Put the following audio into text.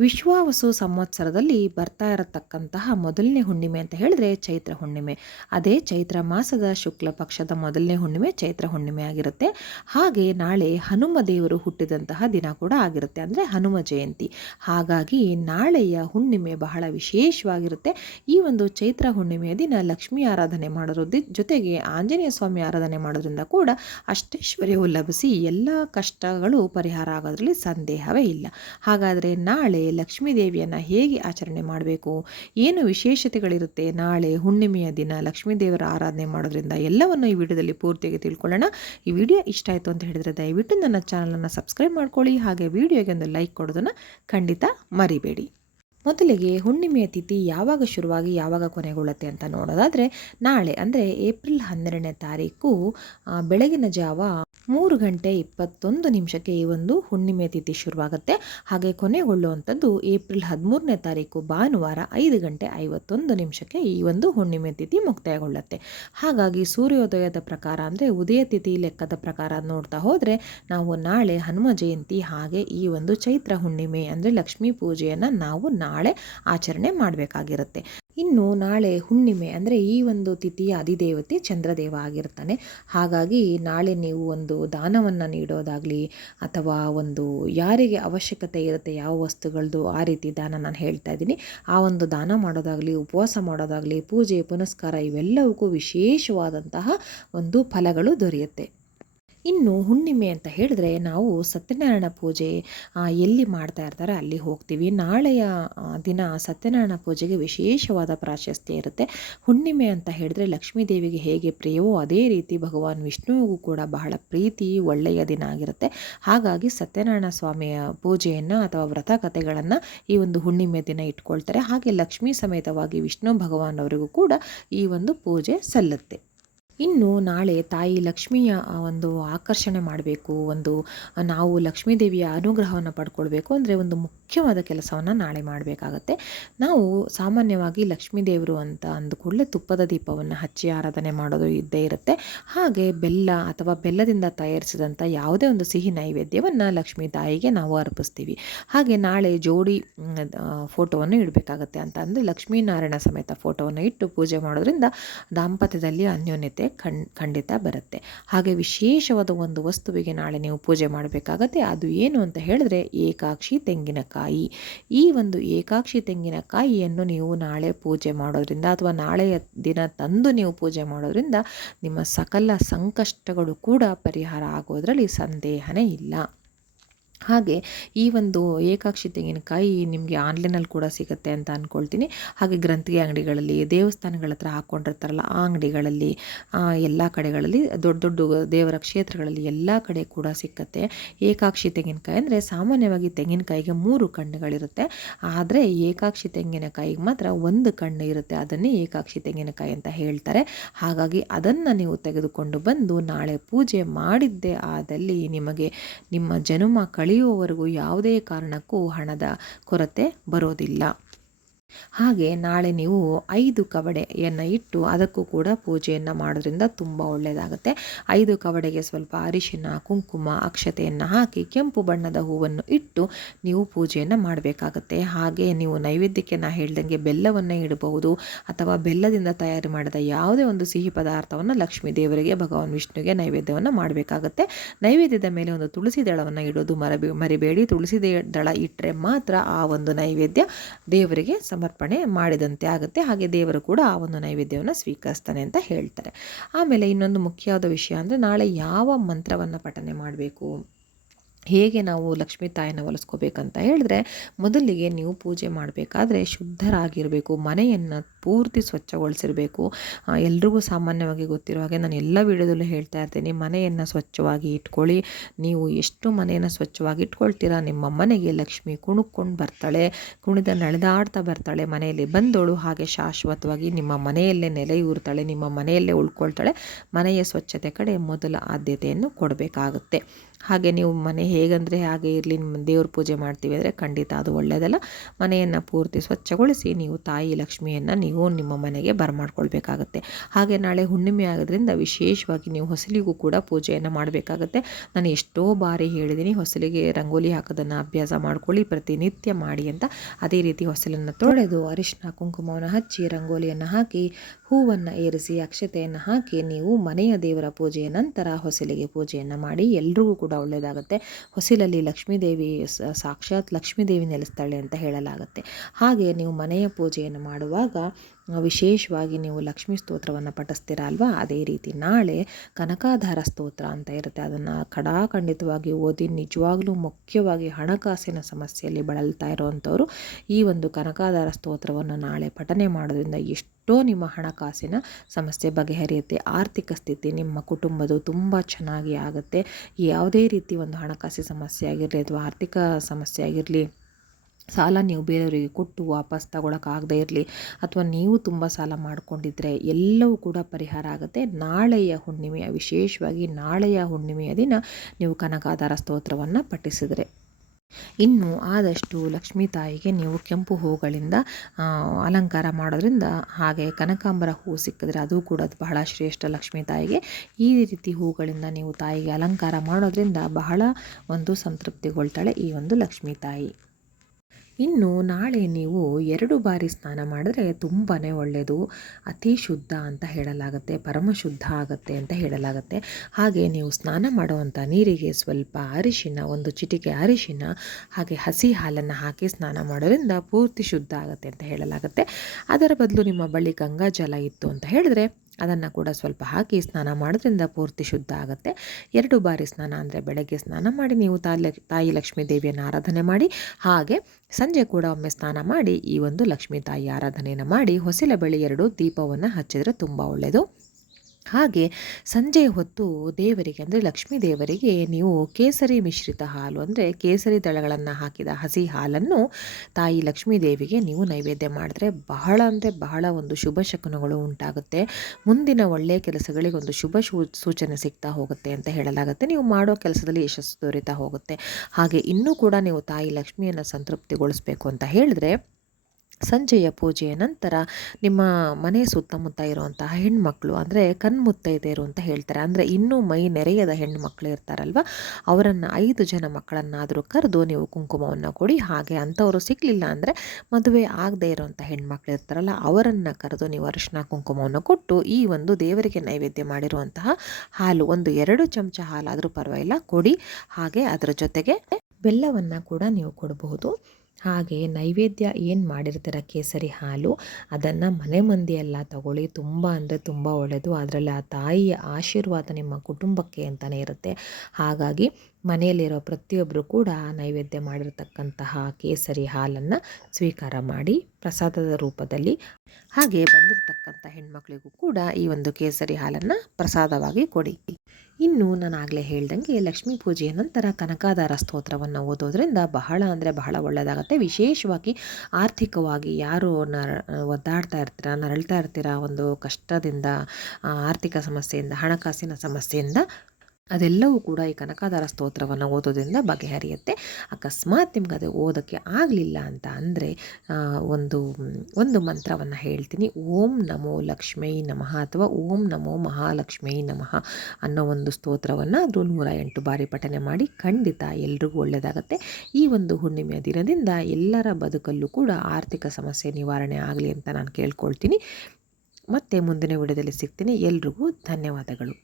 ವಿಶ್ವಾವಸು ಸಂವತ್ಸರದಲ್ಲಿ ಬರ್ತಾ ಇರತಕ್ಕಂತಹ ಮೊದಲನೇ ಹುಣ್ಣಿಮೆ ಅಂತ ಹೇಳಿದ್ರೆ ಚೈತ್ರ ಹುಣ್ಣಿಮೆ. ಅದೇ ಚೈತ್ರ ಮಾಸದ ಶುಕ್ಲ ಪಕ್ಷದ ಮೊದಲನೇ ಹುಣ್ಣಿಮೆ ಚೈತ್ರ ಹುಣ್ಣಿಮೆ ಆಗಿರುತ್ತೆ. ಹಾಗೆ ನಾಳೆ ಹನುಮ ದೇವರು ಹುಟ್ಟಿದಂತಹ ದಿನ ಕೂಡ ಆಗಿರುತ್ತೆ. ಅಂದರೆ ಹನುಮ ಜಯಂತಿ. ಹಾಗಾಗಿ ನಾಳೆಯ ಹುಣ್ಣಿಮೆ ಬಹಳ ವಿಶೇಷವಾಗಿರುತ್ತೆ. ಈ ಒಂದು ಚೈತ್ರ ಹುಣ್ಣಿಮೆಯ ದಿನ ಲಕ್ಷ್ಮೀ ಆರಾಧನೆ ಮಾಡೋದ್ರ ಜೊತೆಗೆ ಆಂಜನೇಯ ಸ್ವಾಮಿ ಆರಾಧನೆ ಮಾಡೋದ್ರಿಂದ ಕೂಡ ಅಷ್ಟೈಶ್ವರ್ಯವು ಲಭಿಸಿ ಎಲ್ಲ ಕಷ್ಟಗಳು ಪರಿಹಾರ ಆಗೋದ್ರಲ್ಲಿ ಸಂದೇಹವೇ ಇಲ್ಲ. ಹಾಗಾದರೆ ನಾಳೆ ಲಕ್ಷ್ಮೀ ದೇವಿಯನ್ನು ಹೇಗೆ ಆಚರಣೆ ಮಾಡಬೇಕು? ಏನು ವಿಶೇಷತೆಗಳಿರುತ್ತೆ? ನಾಳೆ ಹುಣ್ಣಿಮೆಯ ದಿನ ಲಕ್ಷ್ಮೀ ದೇವರ ಆರಾಧನೆ ಮಾಡೋದ್ರಿಂದ ಎಲ್ಲವನ್ನು ಈ ವಿಡಿಯೋದಲ್ಲಿ ಪೂರ್ತಿಯಾಗಿ ತಿಳ್ಕೊಳ್ಳೋಣ. ಈ ವಿಡಿಯೋ ಇಷ್ಟ ಆಯಿತು ಅಂತ ಹೇಳಿದರೆ ದಯವಿಟ್ಟು ನನ್ನ ಚಾನಲನ್ನು ಸಬ್ಸ್ಕ್ರೈಬ್ ಮಾಡ್ಕೊಳ್ಳಿ. ಹಾಗೆ ವಿಡಿಯೋಗೆ ಒಂದು ಲೈಕ್ ಕೊಡೋದನ್ನು ಖಂಡಿತ ಮರಿಬೇಡಿ. ಮೊದಲಿಗೆ ಹುಣ್ಣಿಮೆಯ ತಿಥಿ ಯಾವಾಗ ಶುರುವಾಗಿ ಯಾವಾಗ ಕೊನೆಗೊಳ್ಳುತ್ತೆ ಅಂತ ನೋಡೋದಾದರೆ ನಾಳೆ, ಅಂದರೆ ಏಪ್ರಿಲ್ ಹನ್ನೆರಡನೇ ತಾರೀಕು ಬೆಳಗಿನ ಜಾವ ಮೂರು ಗಂಟೆ ಇಪ್ಪತ್ತೊಂದು ನಿಮಿಷಕ್ಕೆ ಈ ಒಂದು ಹುಣ್ಣಿಮೆ ತಿಥಿ ಶುರುವಾಗುತ್ತೆ. ಹಾಗೆ ಕೊನೆಗೊಳ್ಳುವಂಥದ್ದು ಏಪ್ರಿಲ್ ಹದಿಮೂರನೇ ತಾರೀಕು, ಭಾನುವಾರ ಐದು ಗಂಟೆ ಐವತ್ತೊಂದು ನಿಮಿಷಕ್ಕೆ ಈ ಒಂದು ಹುಣ್ಣಿಮೆ ತಿಥಿ ಮುಕ್ತಾಯಗೊಳ್ಳುತ್ತೆ. ಹಾಗಾಗಿ ಸೂರ್ಯೋದಯದ ಪ್ರಕಾರ, ಅಂದರೆ ಉದಯ ತಿಥಿ ಲೆಕ್ಕದ ಪ್ರಕಾರ ನೋಡ್ತಾ ಹೋದರೆ, ನಾವು ನಾಳೆ ಹನುಮ ಜಯಂತಿ ಹಾಗೆ ಈ ಒಂದು ಚೈತ್ರ ಹುಣ್ಣಿಮೆ, ಅಂದರೆ ಲಕ್ಷ್ಮೀ ಪೂಜೆಯನ್ನು ನಾವು ನಾಳೆ ಆಚರಣೆ ಮಾಡಬೇಕಾಗಿರುತ್ತೆ. ಇನ್ನು ನಾಳೆ ಹುಣ್ಣಿಮೆ ಅಂದರೆ ಈ ಒಂದು ತಿಥಿಯ ಅಧಿದೇವತೆ ಚಂದ್ರದೇವ ಆಗಿರ್ತಾನೆ. ಹಾಗಾಗಿ ನಾಳೆ ನೀವು ಒಂದು ದಾನವನ್ನು ನೀಡೋದಾಗಲಿ ಅಥವಾ ಒಂದು ಯಾರಿಗೆ ಅವಶ್ಯಕತೆ ಇರುತ್ತೆ ಯಾವ ವಸ್ತುಗಳದ್ದು ಆ ರೀತಿ ದಾನ ನಾನು ಹೇಳ್ತಾ ಇದ್ದೀನಿ. ಆ ಒಂದು ದಾನ ಮಾಡೋದಾಗಲಿ, ಉಪವಾಸ ಮಾಡೋದಾಗಲಿ, ಪೂಜೆ, ಪುನಸ್ಕಾರ ಇವೆಲ್ಲವಕ್ಕೂ ವಿಶೇಷವಾದಂತಹ ಒಂದು ಫಲಗಳು ದೊರೆಯುತ್ತೆ. ಇನ್ನು ಹುಣ್ಣಿಮೆ ಅಂತ ಹೇಳಿದ್ರೆ ನಾವು ಸತ್ಯನಾರಾಯಣ ಪೂಜೆ ಎಲ್ಲಿ ಮಾಡ್ತಾ ಇರ್ತಾರೆ ಅಲ್ಲಿ ಹೋಗ್ತೀವಿ. ನಾಳೆಯ ದಿನ ಸತ್ಯನಾರಾಯಣ ಪೂಜೆಗೆ ವಿಶೇಷವಾದ ಪ್ರಾಶಸ್ತ್ಯ ಇರುತ್ತೆ. ಹುಣ್ಣಿಮೆ ಅಂತ ಹೇಳಿದ್ರೆ ಲಕ್ಷ್ಮೀ ದೇವಿಗೆ ಹೇಗೆ ಪ್ರಿಯವೋ ಅದೇ ರೀತಿ ಭಗವಾನ್ ವಿಷ್ಣುವಿಗೂ ಕೂಡ ಬಹಳ ಪ್ರೀತಿ, ಒಳ್ಳೆಯ ದಿನ ಆಗಿರುತ್ತೆ. ಹಾಗಾಗಿ ಸತ್ಯನಾರಾಯಣ ಸ್ವಾಮಿಯ ಪೂಜೆಯನ್ನು ಅಥವಾ ವ್ರತ ಕಥೆಗಳನ್ನು ಈ ಒಂದು ಹುಣ್ಣಿಮೆ ದಿನ ಇಟ್ಕೊಳ್ತಾರೆ. ಹಾಗೆ ಲಕ್ಷ್ಮೀ ಸಮೇತವಾಗಿ ವಿಷ್ಣು ಭಗವಾನ್ ಅವರಿಗೂ ಕೂಡ ಈ ಒಂದು ಪೂಜೆ ಸಲ್ಲುತ್ತೆ. ಇನ್ನು ನಾಳೆ ತಾಯಿ ಲಕ್ಷ್ಮಿಯ ಒಂದು ಆಕರ್ಷಣೆ ಮಾಡಬೇಕು, ಒಂದು ನಾವು ಲಕ್ಷ್ಮೀ ದೇವಿಯ ಅನುಗ್ರಹವನ್ನು ಪಡ್ಕೊಳ್ಬೇಕು ಅಂದರೆ ಒಂದು ಮುಖ್ಯವಾದ ಕೆಲಸವನ್ನು ನಾಳೆ ಮಾಡಬೇಕಾಗತ್ತೆ. ನಾವು ಸಾಮಾನ್ಯವಾಗಿ ಲಕ್ಷ್ಮೀ ದೇವರು ಅಂತ ಅಂದ ಕೂಡಲೇ ತುಪ್ಪದ ದೀಪವನ್ನು ಹಚ್ಚಿ ಆರಾಧನೆ ಮಾಡೋದು ಇದ್ದೇ ಇರುತ್ತೆ. ಹಾಗೆ ಬೆಲ್ಲ ಅಥವಾ ಬೆಲ್ಲದಿಂದ ತಯಾರಿಸಿದಂಥ ಯಾವುದೇ ಒಂದು ಸಿಹಿ ನೈವೇದ್ಯವನ್ನು ಲಕ್ಷ್ಮೀ ತಾಯಿಗೆ ನಾವು ಅರ್ಪಿಸ್ತೀವಿ. ಹಾಗೆ ನಾಳೆ ಜೋಡಿ ಫೋಟೋವನ್ನು ಇಡಬೇಕಾಗತ್ತೆ ಅಂತ ಅಂದರೆ ಲಕ್ಷ್ಮೀನಾರಾಯಣ ಸಮೇತ ಫೋಟೋವನ್ನು ಇಟ್ಟು ಪೂಜೆ ಮಾಡೋದ್ರಿಂದ ದಾಂಪತ್ಯದಲ್ಲಿ ಅನ್ಯೋನ್ಯತೆ ಖಂಡ್, ಖಂಡಿತ ಬರುತ್ತೆ. ಹಾಗೆ ವಿಶೇಷವಾದ ಒಂದು ವಸ್ತುವಿಗೆ ನಾಳೆ ನೀವು ಪೂಜೆ ಮಾಡಬೇಕಾಗತ್ತೆ. ಅದು ಏನು ಅಂತ ಹೇಳಿದ್ರೆ ಏಕಾಕ್ಷಿ ತೆಂಗಿನಕಾಯಿ. ಈ ಒಂದು ಏಕಾಕ್ಷಿ ತೆಂಗಿನಕಾಯಿಯನ್ನು ನೀವು ನಾಳೆ ಪೂಜೆ ಮಾಡೋದ್ರಿಂದ ಅಥವಾ ನಾಳೆಯ ದಿನ ತಂದು ನೀವು ಪೂಜೆ ಮಾಡೋದ್ರಿಂದ ನಿಮ್ಮ ಸಕಲ ಸಂಕಷ್ಟಗಳು ಕೂಡ ಪರಿಹಾರ ಆಗೋದ್ರಲ್ಲಿ ಸಂದೇಹನೇ ಇಲ್ಲ. ಹಾಗೆ ಈ ಒಂದು ಏಕಾಕ್ಷಿ ತೆಂಗಿನಕಾಯಿ ನಿಮಗೆ ಆನ್ಲೈನಲ್ಲಿ ಕೂಡ ಸಿಗುತ್ತೆ ಅಂತ ಅಂದ್ಕೊಳ್ತೀನಿ ಹಾಗೆ ಗ್ರಂಥಿಗೆ ಅಂಗಡಿಗಳಲ್ಲಿ, ದೇವಸ್ಥಾನಗಳ ಹತ್ರ ಹಾಕ್ಕೊಂಡಿರ್ತಾರಲ್ಲ ಆ ಅಂಗಡಿಗಳಲ್ಲಿ ಎಲ್ಲ ಕಡೆಗಳಲ್ಲಿ, ದೊಡ್ಡ ದೊಡ್ಡ ದೇವರ ಕ್ಷೇತ್ರಗಳಲ್ಲಿ ಎಲ್ಲ ಕಡೆ ಕೂಡ ಸಿಕ್ಕತ್ತೆ. ಏಕಾಕ್ಷಿ ತೆಂಗಿನಕಾಯಿ ಅಂದರೆ ಸಾಮಾನ್ಯವಾಗಿ ತೆಂಗಿನಕಾಯಿಗೆ ಮೂರು ಕಣ್ಣುಗಳಿರುತ್ತೆ. ಆದರೆ ಏಕಾಕ್ಷಿ ತೆಂಗಿನಕಾಯಿಗೆ ಮಾತ್ರ ಒಂದು ಕಣ್ಣು ಇರುತ್ತೆ. ಅದನ್ನೇ ಏಕಾಕ್ಷಿ ತೆಂಗಿನಕಾಯಿ ಅಂತ ಹೇಳ್ತಾರೆ. ಹಾಗಾಗಿ ಅದನ್ನು ನೀವು ತೆಗೆದುಕೊಂಡು ಬಂದು ನಾಳೆ ಪೂಜೆ ಮಾಡಿದ್ದೇ ಆದಲ್ಲಿ ನಿಮಗೆ ನಿಮ್ಮ ಜನುಮ ಕಳಿ ಕಳೆಯುವವರೆಗೂ ಯಾವುದೇ ಕಾರಣಕ್ಕೂ ಹಣದ ಕೊರತೆ ಬರೋದಿಲ್ಲ. ಹಾಗೆ ನಾಳೆ ನೀವು ಐದು ಕವಡೆಯನ್ನು ಇಟ್ಟು ಅದಕ್ಕೂ ಕೂಡ ಪೂಜೆಯನ್ನು ಮಾಡೋದ್ರಿಂದ ತುಂಬ ಒಳ್ಳೆಯದಾಗುತ್ತೆ ಐದು ಕವಡೆಗೆ ಸ್ವಲ್ಪ ಅರಿಶಿನ, ಕುಂಕುಮ, ಅಕ್ಷತೆಯನ್ನು ಹಾಕಿ ಕೆಂಪು ಬಣ್ಣದ ಹೂವನ್ನು ಇಟ್ಟು ನೀವು ಪೂಜೆಯನ್ನು ಮಾಡಬೇಕಾಗತ್ತೆ. ಹಾಗೆ ನೀವು ನೈವೇದ್ಯಕ್ಕೆ ನಾ ಹೇಳ್ದಂಗೆ ಬೆಲ್ಲವನ್ನು ಇಡಬಹುದು ಅಥವಾ ಬೆಲ್ಲದಿಂದ ತಯಾರು ಮಾಡಿದ ಯಾವುದೇ ಒಂದು ಸಿಹಿ ಪದಾರ್ಥವನ್ನು ಲಕ್ಷ್ಮೀ ದೇವರಿಗೆ, ಭಗವಾನ್ ವಿಷ್ಣುಗೆ ನೈವೇದ್ಯವನ್ನು ಮಾಡಬೇಕಾಗತ್ತೆ. ನೈವೇದ್ಯದ ಮೇಲೆ ಒಂದು ತುಳಸಿ ದಳವನ್ನು ಇಡೋದು ಮರಬೇ, ಮರಿಬೇಡಿ. ತುಳಸಿ ದಳ ಇಟ್ಟರೆ ಮಾತ್ರ ಆ ಒಂದು ನೈವೇದ್ಯ ದೇವರಿಗೆ ಸಮರ್ಪಣೆ ಮಾಡಿದಂತೆ ಆಗುತ್ತೆ. ಹಾಗೆ ದೇವರು ಕೂಡ ಆ ಒಂದು ನೈವೇದ್ಯವನ್ನು ಸ್ವೀಕರಿಸ್ತಾನೆ ಅಂತ ಹೇಳ್ತಾರೆ. ಆಮೇಲೆ ಇನ್ನೊಂದು ಮುಖ್ಯವಾದ ವಿಷಯ ಅಂದರೆ ನಾಳೆ ಯಾವ ಮಂತ್ರವನ್ನು ಪಠನೆ ಮಾಡಬೇಕು? ಹೇಗೆ ನಾವು ಲಕ್ಷ್ಮೀ ತಾಯಿನ ಒಲಿಸ್ಕೋಬೇಕಂತ ಹೇಳಿದ್ರೆ, ಮೊದಲಿಗೆ ನೀವು ಪೂಜೆ ಮಾಡಬೇಕಾದ್ರೆ ಶುದ್ಧರಾಗಿರಬೇಕು. ಮನೆಯನ್ನು ಪೂರ್ತಿ ಸ್ವಚ್ಛಗೊಳಿಸಿರಬೇಕು. ಎಲ್ರಿಗೂ ಸಾಮಾನ್ಯವಾಗಿ ಗೊತ್ತಿರೋ ಹಾಗೆ ನಾನು ಎಲ್ಲ ವಿಡಿಯೋದಲ್ಲೂ ಹೇಳ್ತಾ ಇರ್ತೀನಿ, ಮನೆಯನ್ನು ಸ್ವಚ್ಛವಾಗಿ ಇಟ್ಕೊಳ್ಳಿ. ನೀವು ಎಷ್ಟು ಮನೆಯನ್ನು ಸ್ವಚ್ಛವಾಗಿ ಇಟ್ಕೊಳ್ತೀರಾ? ನಿಮ್ಮ ಮನೆಗೆ ಲಕ್ಷ್ಮಿ ಕುಣುಕೊಂಡು ಬರ್ತಾಳೆ, ಕುಣಿದ ನಡೆದಾಡ್ತಾ ಬರ್ತಾಳೆ, ಮನೆಯಲ್ಲಿ ಬಂದೋಳು ಹಾಗೆ ಶಾಶ್ವತವಾಗಿ ನಿಮ್ಮ ಮನೆಯಲ್ಲೇ ನೆಲೆಯೂರ್ತಾಳೆ ನಿಮ್ಮ ಮನೆಯಲ್ಲೇ ಉಳ್ಕೊಳ್ತಾಳೆ, ಮನೆಯ ಸ್ವಚ್ಛತೆ ಕಡೆ ಮೊದಲ ಆದ್ಯತೆಯನ್ನು ಕೊಡಬೇಕಾಗುತ್ತೆ. ಹಾಗೆ ನೀವು ಮನೆ ಹೇಗಂದರೆ ಹಾಗೆ ಇರಲಿ ದೇವ್ರ ಪೂಜೆ ಮಾಡ್ತೀವಿ ಅಂದರೆ ಖಂಡಿತ ಅದು ಒಳ್ಳೆಯದಲ್ಲ ಮನೆಯನ್ನು ಪೂರ್ತಿ ಸ್ವಚ್ಛಗೊಳಿಸಿ ನೀವು ತಾಯಿ ಲಕ್ಷ್ಮಿಯನ್ನು ನೀವು ನಿಮ್ಮ ಮನೆಗೆ ಬರಮಾಡ್ಕೊಳ್ಬೇಕಾಗತ್ತೆ. ಹಾಗೆ ನಾಳೆ ಹುಣ್ಣಿಮೆ ಆಗೋದ್ರಿಂದ ವಿಶೇಷವಾಗಿ ನೀವು ಹೊಸಲಿಗೂ ಕೂಡ ಪೂಜೆಯನ್ನು ಮಾಡಬೇಕಾಗತ್ತೆ. ನಾನು ಎಷ್ಟೋ ಬಾರಿ ಹೇಳಿದ್ದೀನಿ, ಹೊಸಲಿಗೆ ರಂಗೋಲಿ ಹಾಕೋದನ್ನು ಅಭ್ಯಾಸ ಮಾಡ್ಕೊಳ್ಳಿ, ಪ್ರತಿನಿತ್ಯ ಮಾಡಿ ಅಂತ. ಅದೇ ರೀತಿ ಹೊಸಲನ್ನು ತೊಳೆದು ಅರಿಶಿನ ಕುಂಕುಮವನ್ನು ಹಚ್ಚಿ, ರಂಗೋಲಿಯನ್ನು ಹಾಕಿ, ಹೂವನ್ನು ಏರಿಸಿ, ಅಕ್ಷತೆಯನ್ನು ಹಾಕಿ, ನೀವು ಮನೆಯ ದೇವರ ಪೂಜೆಯ ನಂತರ ಹೊಸಲಿಗೆ ಪೂಜೆಯನ್ನು ಮಾಡಿ ಎಲ್ರಿಗೂ ಕೂಡ ಒಳ್ಳೆಯದಾಗುತ್ತೆ. ಹೊಸಲಲ್ಲಿ ಲಕ್ಷ್ಮೀದೇವಿ ಸಾಕ್ಷಾತ್ ಲಕ್ಷ್ಮೀದೇವಿ ನೆಲೆಸ್ತಾಳೆ ಅಂತ ಹೇಳಲಾಗುತ್ತೆ. ಹಾಗೆ ನೀವು ಮನೆಯ ಪೂಜೆಯನ್ನು ಮಾಡುವಾಗ ವಿಶೇಷವಾಗಿ ನೀವು ಲಕ್ಷ್ಮೀ ಸ್ತೋತ್ರವನ್ನು ಪಠಿಸ್ತೀರ ಅಲ್ವಾ? ಅದೇ ರೀತಿ ನಾಳೆ ಕನಕಾಧಾರ ಸ್ತೋತ್ರ ಅಂತ ಇರುತ್ತೆ. ಅದನ್ನು ಖಡಾಖಂಡಿತವಾಗಿ ಓದಿ ನಿಜವಾಗ್ಲೂ ಮುಖ್ಯವಾಗಿ ಹಣಕಾಸಿನ ಸಮಸ್ಯೆಯಲ್ಲಿ ಬಳಲ್ತಾ ಇರೋವಂಥವ್ರು ಈ ಒಂದು ಕನಕಾಧಾರ ಸ್ತೋತ್ರವನ್ನು ನಾಳೆ ಪಠನೆ ಮಾಡೋದ್ರಿಂದ ಎಷ್ಟೋ ನಿಮ್ಮ ಹಣಕಾಸಿನ ಸಮಸ್ಯೆ ಬಗೆಹರಿಯುತ್ತೆ. ಆರ್ಥಿಕ ಸ್ಥಿತಿ ನಿಮ್ಮ ಕುಟುಂಬದ ತುಂಬ ಚೆನ್ನಾಗಿ ಆಗುತ್ತೆ. ಯಾವುದೇ ರೀತಿ ಒಂದು ಹಣಕಾಸಿನ ಸಮಸ್ಯೆ ಆಗಿರಲಿ ಅಥವಾ ಆರ್ಥಿಕ ಸಮಸ್ಯೆ ಆಗಿರಲಿ ಸಾಲ ನೀವು ಬೇರೆಯವರಿಗೆ ಕೊಟ್ಟು ವಾಪಸ್ ತಗೊಳಕ್ಕಾಗದೇ ಇರಲಿ. ಅಥವಾ ನೀವು ತುಂಬ ಸಾಲ ಮಾಡಿಕೊಂಡಿದ್ರೆ ಎಲ್ಲವೂ ಕೂಡ ಪರಿಹಾರ ಆಗುತ್ತೆ. ನಾಳೆಯ ಹುಣ್ಣಿಮೆಯ, ವಿಶೇಷವಾಗಿ ನಾಳೆಯ ಹುಣ್ಣಿಮೆಯ ದಿನ ನೀವು ಕನಕಾಧಾರ ಸ್ತೋತ್ರವನ್ನು ಪಠಿಸಿದರೆ. ಇನ್ನು ಆದಷ್ಟು ಲಕ್ಷ್ಮೀ ತಾಯಿಗೆ ನೀವು ಕೆಂಪು ಹೂಗಳಿಂದ ಅಲಂಕಾರ ಮಾಡೋದ್ರಿಂದ ಹಾಗೆ ಕನಕಾಂಬರ ಹೂ ಸಿಕ್ಕಿದ್ರೆ ಅದು ಕೂಡ ಬಹಳ ಶ್ರೇಷ್ಠ ಲಕ್ಷ್ಮೀ ತಾಯಿಗೆ. ಈ ರೀತಿ ಹೂಗಳಿಂದ ನೀವು ತಾಯಿಗೆ ಅಲಂಕಾರ ಮಾಡೋದ್ರಿಂದ ಬಹಳ ಒಂದು ಸಂತೃಪ್ತಿಗೊಳ್ತಾಳೆ ಈ ಒಂದು ಲಕ್ಷ್ಮೀ ತಾಯಿ. ಇನ್ನು ನಾಳೆ ನೀವು ಎರಡು ಬಾರಿ ಸ್ನಾನ ಮಾಡಿದ್ರೆ ತುಂಬಾ ಒಳ್ಳೆಯದು ಅತಿ ಶುದ್ಧ ಅಂತ ಹೇಳಲಾಗುತ್ತೆ, ಪರಮಶುದ್ಧ ಆಗುತ್ತೆ ಅಂತ ಹೇಳಲಾಗುತ್ತೆ. ಹಾಗೆ ನೀವು ಸ್ನಾನ ಮಾಡುವಂಥ ನೀರಿಗೆ ಸ್ವಲ್ಪ ಅರಿಶಿನ, ಒಂದು ಚಿಟಿಕೆ ಅರಿಶಿನ, ಹಾಗೆ ಹಸಿ ಹಾಲನ್ನು ಹಾಕಿ ಸ್ನಾನ ಮಾಡೋದ್ರಿಂದ ಪೂರ್ತಿ ಶುದ್ಧ ಆಗುತ್ತೆ ಅಂತ ಹೇಳಲಾಗುತ್ತೆ. ಅದರ ಬದಲು ನಿಮ್ಮ ಬಳಿ ಗಂಗಾ ಜಲ ಇತ್ತು ಅಂತ ಹೇಳಿದ್ರೆ ಅದನ್ನು ಕೂಡ ಸ್ವಲ್ಪ ಹಾಕಿ ಸ್ನಾನ ಮಾಡೋದ್ರಿಂದ ಪೂರ್ತಿ ಶುದ್ಧ ಆಗುತ್ತೆ. ಎರಡು ಬಾರಿ ಸ್ನಾನ ಅಂದರೆ ಬೆಳಗ್ಗೆ ಸ್ನಾನ ಮಾಡಿ ನೀವು ತಾಯಿ ತಾಯಿ ಲಕ್ಷ್ಮೀ ದೇವಿಯನ್ನು ಆರಾಧನೆ ಮಾಡಿ, ಹಾಗೆ ಸಂಜೆ ಕೂಡ ಒಮ್ಮೆ ಸ್ನಾನ ಮಾಡಿ ಈ ಒಂದು ಲಕ್ಷ್ಮೀ ತಾಯಿ ಆರಾಧನೆಯನ್ನು ಮಾಡಿ ಹೊಸಿಲ ಬೆಳೆ ಎರಡು ದೀಪವನ್ನು ಹಚ್ಚಿದರೆ ತುಂಬ ಒಳ್ಳೆಯದು ಹಾಗೆ ಸಂಜೆ ಹೊತ್ತು ದೇವರಿಗೆ ಅಂದರೆ ಲಕ್ಷ್ಮೀ ದೇವರಿಗೆ ನೀವು ಕೇಸರಿ ಮಿಶ್ರಿತ ಹಾಲು ಅಂದರೆ ಕೇಸರಿ ದಳಗಳನ್ನು ಹಾಕಿದ ಹಸಿ ಹಾಲನ್ನು ತಾಯಿ ಲಕ್ಷ್ಮೀ ದೇವಿಗೆ ನೀವು ನೈವೇದ್ಯ ಮಾಡಿದ್ರೆ ಬಹಳ ಅಂದರೆ ಬಹಳ ಒಂದು ಶುಭ ಶಕುನಗಳು ಉಂಟಾಗುತ್ತೆ. ಮುಂದಿನ ಒಳ್ಳೆಯ ಕೆಲಸಗಳಿಗೆ ಒಂದು ಶುಭ ಸೂಚನೆ ಸಿಗ್ತಾ ಹೋಗುತ್ತೆ ಅಂತ ಹೇಳಲಾಗುತ್ತೆ. ನೀವು ಮಾಡೋ ಕೆಲಸದಲ್ಲಿ ಯಶಸ್ಸು ದೊರೀತಾ ಹೋಗುತ್ತೆ. ಹಾಗೆ ಇನ್ನೂ ಕೂಡ ನೀವು ತಾಯಿ ಲಕ್ಷ್ಮಿಯನ್ನು ಸಂತೃಪ್ತಿಗೊಳಿಸಬೇಕು ಅಂತ ಹೇಳಿದ್ರೆ ಸಂಜೆಯ ಪೂಜೆಯ ನಂತರ ನಿಮ್ಮ ಮನೆ ಸುತ್ತಮುತ್ತ ಇರುವಂತಹ ಹೆಣ್ಮಕ್ಳು, ಅಂದರೆ ಕಣ್ಮುತ್ತೈದೆಯರು ಅಂತ ಹೇಳ್ತಾರೆ. ಅಂದರೆ ಇನ್ನೂ ಮೈ ನೆರೆಯದ ಹೆಣ್ಮಕ್ಳು ಇರ್ತಾರಲ್ವ, ಅವರನ್ನು ಐದು ಜನ ಮಕ್ಕಳನ್ನಾದರೂ ಕರೆದು ನೀವು ಕುಂಕುಮವನ್ನು ಕೊಡಿ. ಹಾಗೆ ಅಂಥವರು ಸಿಗಲಿಲ್ಲ ಅಂದರೆ ಮದುವೆ ಆಗದೆ ಇರುವಂಥ ಹೆಣ್ಮಕ್ಳು ಇರ್ತಾರಲ್ಲ, ಅವರನ್ನು ಕರೆದು ನೀವು ಅರಿಶಿನ ಕುಂಕುಮವನ್ನು ಕೊಟ್ಟು ಈ ಒಂದು ದೇವರಿಗೆ ನೈವೇದ್ಯ ಮಾಡಿರುವಂತಹ ಹಾಲು, ಒಂದು ಎರಡು ಚಮಚ ಹಾಲಾದರೂ ಪರವಾಗಿಲ್ಲ, ಕೊಡಿ. ಹಾಗೆ ಅದರ ಜೊತೆಗೆ ಬೆಲ್ಲವನ್ನು ಕೂಡ ನೀವು ಕೊಡಬಹುದು. ಹಾಗೆ ನೈವೇದ್ಯ ಏನು ಮಾಡಿರ್ತೀರ ಕೇಸರಿ ಹಾಲು, ಅದನ್ನು ಮನೆ ಮಂದಿಯೆಲ್ಲ ತಗೊಳ್ಳಿ. ತುಂಬ ಅಂದರೆ ತುಂಬ ಒಳ್ಳೆಯದು ಅದರಲ್ಲಿ ಆ ತಾಯಿಯ ಆಶೀರ್ವಾದ ನಿಮ್ಮ ಕುಟುಂಬಕ್ಕೆ ಅಂತಲೇ ಇರುತ್ತೆ. ಹಾಗಾಗಿ ಮನೆಯಲ್ಲಿರೋ ಪ್ರತಿಯೊಬ್ಬರು ಕೂಡ ನೈವೇದ್ಯ ಮಾಡಿರ್ತಕ್ಕಂತಹ ಕೇಸರಿ ಹಾಲನ್ನು ಸ್ವೀಕಾರ ಮಾಡಿ ಪ್ರಸಾದದ ರೂಪದಲ್ಲಿ ಹಾಗೆ ಬಂದಿರತಕ್ಕಂಥ ಹೆಣ್ಮಕ್ಳಿಗೂ ಕೂಡ ಈ ಒಂದು ಕೇಸರಿ ಹಾಲನ್ನು ಪ್ರಸಾದವಾಗಿ ಕೊಡಿ. ಇನ್ನು ನಾನು ಆಗಲೇ ಹೇಳ್ದಂಗೆ ಲಕ್ಷ್ಮೀ ಪೂಜೆಯ ನಂತರ ಕನಕಾಧಾರ ಸ್ತೋತ್ರವನ್ನು ಓದೋದ್ರಿಂದ ಬಹಳ ಅಂದರೆ ಬಹಳ ಒಳ್ಳೆಯದಾಗುತ್ತೆ ವಿಶೇಷವಾಗಿ ಆರ್ಥಿಕವಾಗಿ ಯಾರು ನರ, ಒದ್ದಾಡ್ತಾ ಇರ್ತೀರ, ನರಳ್ತಾ ಇರ್ತೀರಾ ಒಂದು ಕಷ್ಟದಿಂದ ಆರ್ಥಿಕ ಸಮಸ್ಯೆಯಿಂದ, ಹಣಕಾಸಿನ ಸಮಸ್ಯೆಯಿಂದ ಅದೆಲ್ಲವೂ ಕೂಡ ಈ ಕನಕಾದಾರ ಸ್ತೋತ್ರವನ್ನು ಓದೋದ್ರಿಂದ ಬಗೆಹರಿಯುತ್ತೆ. ಅಕಸ್ಮಾತ್ ನಿಮ್ಗೆ ಅದು ಓದೋಕ್ಕೆ ಆಗಲಿಲ್ಲ ಅಂತ ಅಂದರೆ ಒಂದು ಒಂದು ಮಂತ್ರವನ್ನು ಹೇಳ್ತೀನಿ. ಓಂ ನಮೋ ಲಕ್ಷ್ಮೀ ನಮಃ ಅಥವಾ ಓಂ ನಮೋ ಮಹಾಲಕ್ಷ್ಮೀ ನಮಃ ಅನ್ನೋ ಒಂದು ಸ್ತೋತ್ರವನ್ನು ಅದು ನೂರ ಎಂಟು ಬಾರಿ ಪಠನೆ ಮಾಡಿ ಖಂಡಿತ ಎಲ್ರಿಗೂ ಒಳ್ಳೆಯದಾಗತ್ತೆ ಈ ಒಂದು ಹುಣ್ಣಿಮೆಯ ದಿನದಿಂದ ಎಲ್ಲರ ಬದುಕಲ್ಲೂ ಕೂಡ ಆರ್ಥಿಕ ಸಮಸ್ಯೆ ನಿವಾರಣೆ ಆಗಲಿ ಅಂತ ನಾನು ಕೇಳ್ಕೊಳ್ತೀನಿ. ಮತ್ತೆ ಮುಂದಿನ ವಿಡಿಯೋದಲ್ಲಿ ಸಿಗ್ತೀನಿ. ಎಲ್ರಿಗೂ ಧನ್ಯವಾದಗಳು.